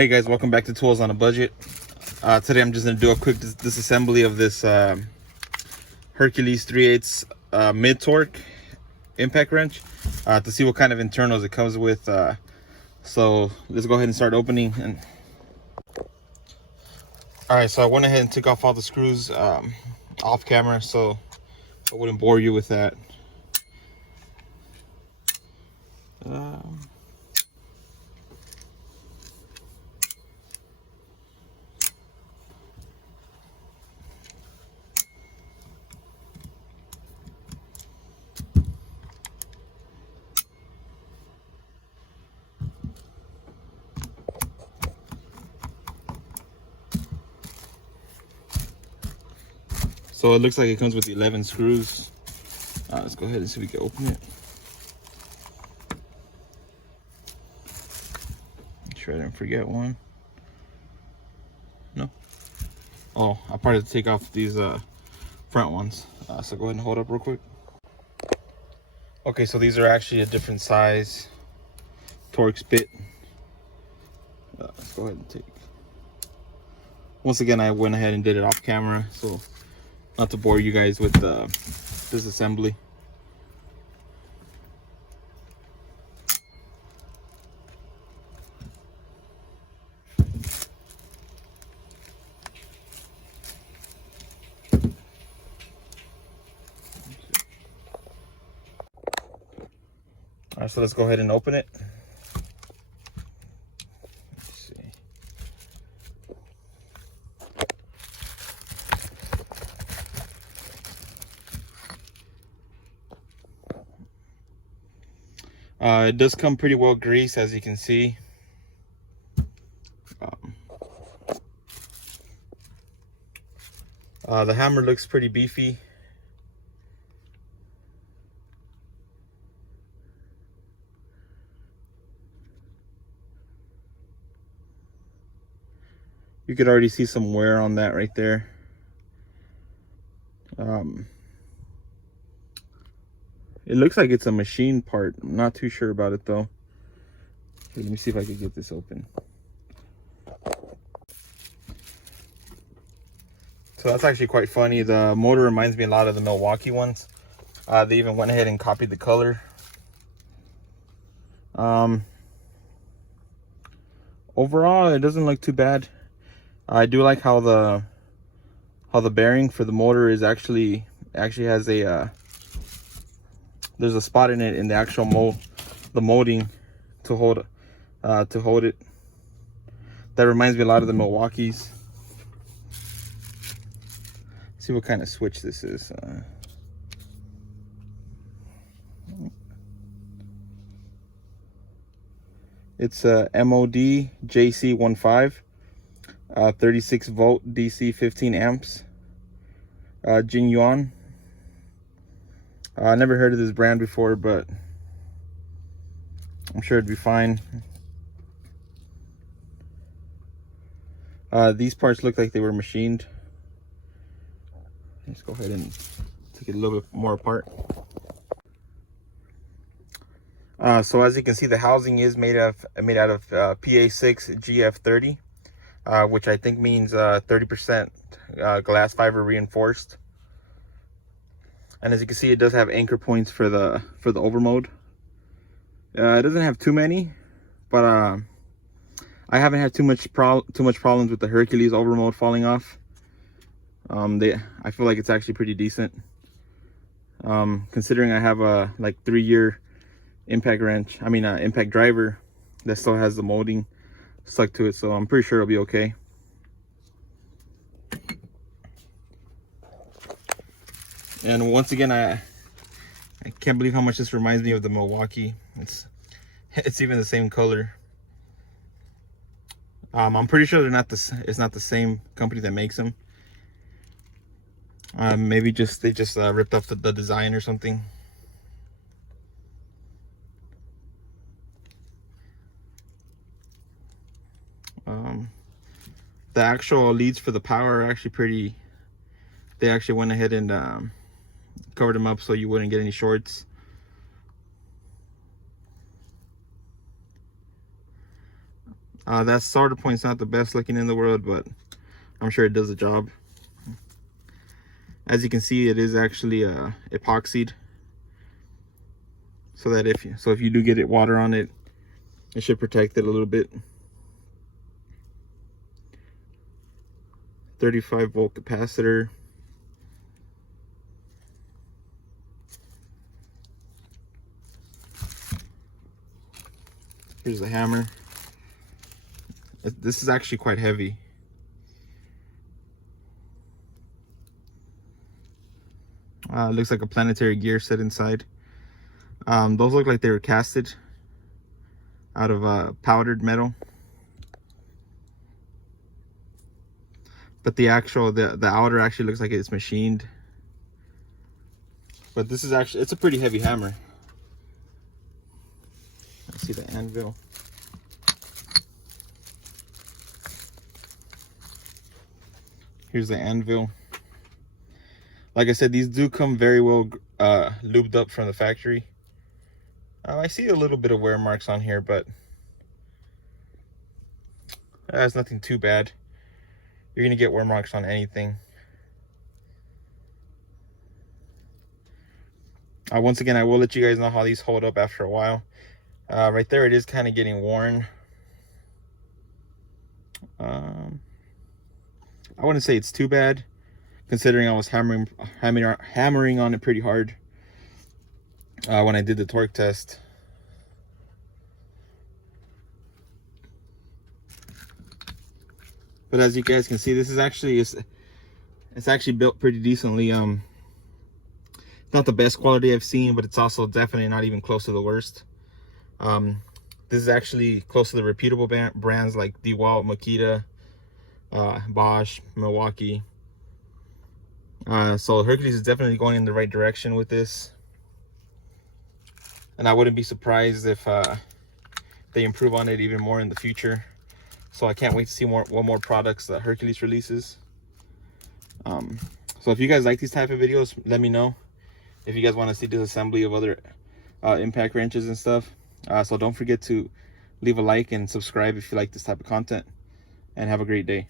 Hey guys, welcome back to Tools on a Budget. Today I'm just going to do a quick disassembly of this Hercules 3/8 mid-torque impact wrench to see what kind of internals it comes with. So let's go ahead and start opening. Alright, so I went ahead and took off all the screws off camera so I wouldn't bore you with that. So it looks like it comes with 11 screws. Let's go ahead and see if we can open it. Make sure I didn't forget one. No. Oh, I probably have to take off these front ones. So go ahead and hold up real quick. Okay, so these are actually a different size Torx bit. Let's go ahead and take. Once again, I went ahead and did it off camera, so not to bore you guys with this assembly. All right, so let's go ahead and open it. Let's see. It does come pretty well greased, as you can see. The hammer looks pretty beefy. You could already see some wear on that right there. It looks like it's a machine part. I'm not too sure about it though. Okay, let me see if I can get this open. So that's actually quite funny. The motor reminds me a lot of the Milwaukee ones. They even went ahead and copied the color. Overall, it doesn't look too bad. I do like how the bearing for the motor is actually has a there's a spot in it in the actual molding to hold it. That reminds me a lot of the Milwaukees. Let's see what kind of switch this is. It's a MOD JC15, 36 volt DC, 15 amps. Jin Yuan. I never heard of this brand before, but I'm sure it'd be fine. These parts look like they were machined. Let's go ahead and take it a little bit more apart. So as you can see, the housing is made out of PA6 GF30, which I think means 30% glass fiber reinforced. And as you can see, it does have anchor points for the overmode. It doesn't have too many, but I haven't had too much problems with the Hercules overmode falling off. I feel like it's actually pretty decent, considering I have a like 3-year impact driver that still has the molding stuck to it, so I'm pretty sure it'll be okay. And once again, I can't believe how much this reminds me of the Milwaukee. It's even the same color. I'm pretty sure it's not the same company that makes them. Maybe they just ripped off the design or something. The actual leads for the power are actually pretty. They actually went ahead and covered them up so you wouldn't get any shorts. That solder point's not the best looking in the world, but I'm sure it does the job. As you can see, it is actually epoxied, so that if you do get water on it, it should protect it a little bit. 35-volt capacitor. Here's the hammer. This is actually quite heavy. It looks like a planetary gear set inside. Those look like they were casted out of powdered metal. But the outer actually looks like it's machined. But this is actually, it's a pretty heavy hammer. Let's see the anvil. Here's the anvil. Like I said, these do come very well lubed up from the factory. I see a little bit of wear marks on here, but that's nothing too bad. You're gonna get wear marks on anything. Once again, I will let you guys know how these hold up after a while. Right there, it is kind of getting worn. I wouldn't say it's too bad, considering I was hammering on it pretty hard when I did the torque test. But as you guys can see, this is actually it's actually built pretty decently. Not the best quality I've seen, but it's also definitely not even close to the worst. This is actually close to the reputable brands like DeWalt, Makita, Bosch, Milwaukee. So Hercules is definitely going in the right direction with this, and I wouldn't be surprised if they improve on it even more in the future. So I can't wait to see what more products that Hercules releases. So if you guys like these type of videos, let me know if you guys want to see disassembly of other impact wrenches and stuff. So don't forget to leave a like and subscribe if you like this type of content, and have a great day.